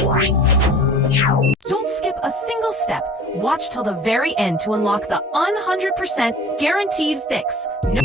Don't skip a single step. Watch till the very end to unlock the 100% guaranteed fix. No